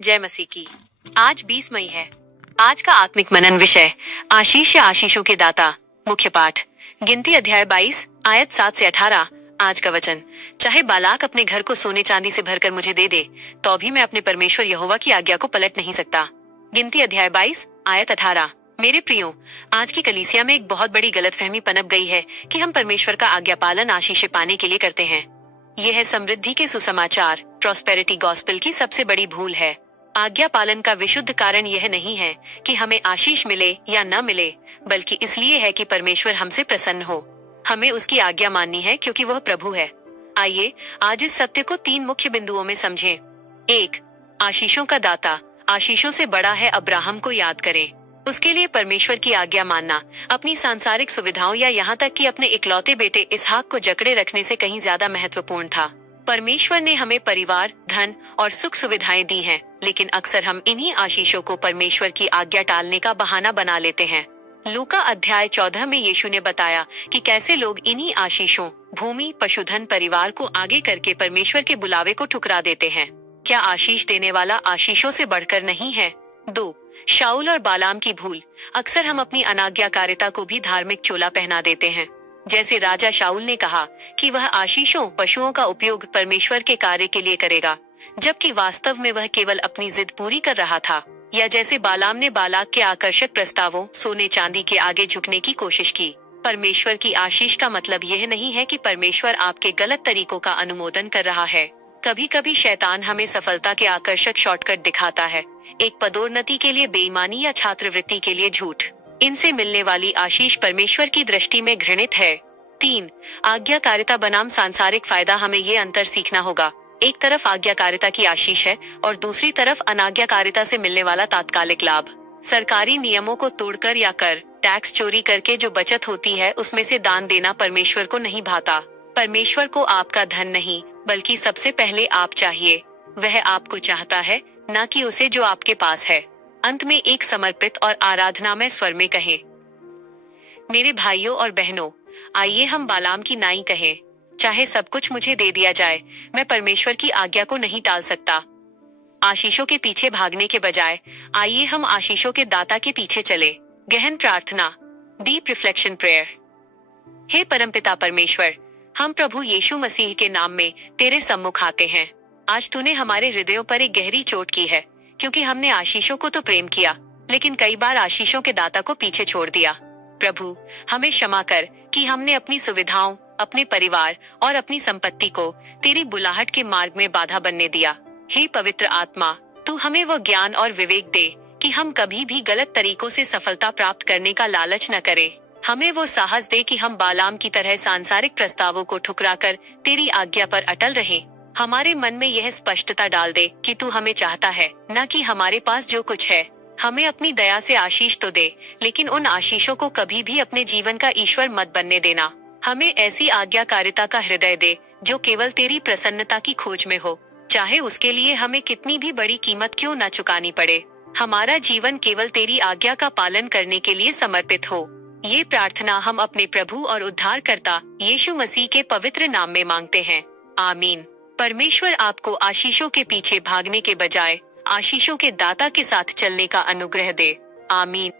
जय मसीह की। आज 20 मई है। आज का आत्मिक मनन विषय आशीष या आशीषों के दाता। मुख्य पाठ गिनती अध्याय 22 आयत 7 से 18। आज का वचन, चाहे बालाक अपने घर को सोने चांदी से भरकर मुझे दे दे, तो भी मैं अपने परमेश्वर यहोवा की आज्ञा को पलट नहीं सकता। गिनती अध्याय 22 आयत 18। मेरे प्रियो, आज की कलीसिया में एक बहुत बड़ी गलतफहमी पनप गई है कि हम परमेश्वर का आज्ञा पालन आशीष पाने के लिए करते हैं। यह है समृद्धि के सुसमाचार प्रॉस्पेरिटी गॉस्पेल की सबसे बड़ी भूल है। आज्ञा पालन का विशुद्ध कारण यह नहीं है कि हमें आशीष मिले या न मिले, बल्कि इसलिए है कि परमेश्वर हमसे प्रसन्न हो। हमें उसकी आज्ञा माननी है क्योंकि वह प्रभु है। आइए आज इस सत्य को 3 मुख्य बिंदुओं में समझें। 1. आशीषों का दाता। आशीषों से बड़ा है अब्राहम को याद करें। उसके लिए परमेश्वर की आज्ञा मानना अपनी सांसारिक सुविधाओं या यहाँ तक कि अपने इकलौते बेटे इसहाक को जकड़े रखने से कहीं ज्यादा महत्वपूर्ण था। परमेश्वर ने हमें परिवार, धन और सुख सुविधाएं दी हैं, लेकिन अक्सर हम इन्हीं आशीषों को परमेश्वर की आज्ञा टालने का बहाना बना लेते हैं। लूका अध्याय 14 में यीशु ने बताया कि कैसे लोग इन्हीं आशीषों, भूमि, पशुधन, परिवार को आगे करके परमेश्वर के बुलावे को ठुकरा देते हैं। क्या आशीष देने वाला आशीषों से बढ़कर नहीं है? 2. शाऊल और बालाम की भूल। अक्सर हम अपनी अनाज्ञाकारिता को भी धार्मिक चोला पहना देते हैं। जैसे राजा शाऊल ने कहा कि वह आशीषों, पशुओं का उपयोग परमेश्वर के कार्य के लिए करेगा, जबकि वास्तव में वह केवल अपनी जिद पूरी कर रहा था। या जैसे बालाम ने बालाक के आकर्षक प्रस्तावों, सोने चांदी के आगे झुकने की कोशिश की। परमेश्वर की आशीष का मतलब यह नहीं है कि परमेश्वर आपके गलत तरीकों का अनुमोदन कर रहा है। कभी कभी शैतान हमें सफलता के आकर्षक शॉर्टकट दिखाता है, एक पदोन्नति के लिए बेईमानी या छात्रवृत्ति के लिए झूठ। इनसे मिलने वाली आशीष परमेश्वर की दृष्टि में घृणित है। 3. आज्ञाकारिता बनाम सांसारिक फायदा। हमें ये अंतर सीखना होगा। एक तरफ आज्ञाकारिता की आशीष है और दूसरी तरफ अनाज्ञाकारिता से मिलने वाला तात्कालिक लाभ। सरकारी नियमों को तोड़कर या कर, टैक्स चोरी करके जो बचत होती है उसमें से दान देना परमेश्वर को नहीं भाता। परमेश्वर को आपका धन नहीं, बल्कि सबसे पहले आप चाहिए। वह आपको चाहता है, न कि उसे जो आपके पास है। अंत में एक समर्पित और आराधनामय स्वर में कहें, मेरे भाइयों और बहनों, आइए हम बालाम की नाई कहें, चाहे सब कुछ मुझे दे दिया जाए, मैं परमेश्वर की आज्ञा को नहीं टाल सकता। आशीषों के पीछे भागने के बजाय आइए हम आशीषों के दाता के पीछे चले। गहन प्रार्थना, डीप रिफ्लेक्शन प्रेयर। हे परमपिता परमेश्वर, हम प्रभु यीशु मसीह के नाम में तेरे सम्मुख आते हैं। आज तूने हमारे हृदयों पर एक गहरी चोट की है, क्योंकि हमने आशीषों को तो प्रेम किया, लेकिन कई बार आशीषों के दाता को पीछे छोड़ दिया। प्रभु, हमें क्षमा कर कि हमने अपनी सुविधाओं, अपने परिवार और अपनी संपत्ति को तेरी बुलाहट के मार्ग में बाधा बनने दिया। हे पवित्र आत्मा, तू हमें वो ज्ञान और विवेक दे कि हम कभी भी गलत तरीकों से सफलता प्राप्त करने का लालच न करें। हमें वो साहस दे कि हम बालाम की तरह सांसारिक प्रस्तावों को ठुकराकर तेरी आज्ञा पर अटल रहें। हमारे मन में यह स्पष्टता डाल दे कि तू हमें चाहता है, न कि हमारे पास जो कुछ है। हमें अपनी दया से आशीष तो दे, लेकिन उन आशीषों को कभी भी अपने जीवन का ईश्वर मत बनने देना। हमें ऐसी आज्ञाकारिता का हृदय दे जो केवल तेरी प्रसन्नता की खोज में हो, चाहे उसके लिए हमें कितनी भी बड़ी कीमत क्यों न चुकानी पड़े। हमारा जीवन केवल तेरी आज्ञा का पालन करने के लिए समर्पित हो। ये प्रार्थना हम अपने प्रभु और उद्धारकर्ता यीशु मसीह के पवित्र नाम में मांगते हैं। आमीन। परमेश्वर आपको आशीषों के पीछे भागने के बजाय आशीषों के दाता के साथ चलने का अनुग्रह दे। आमीन।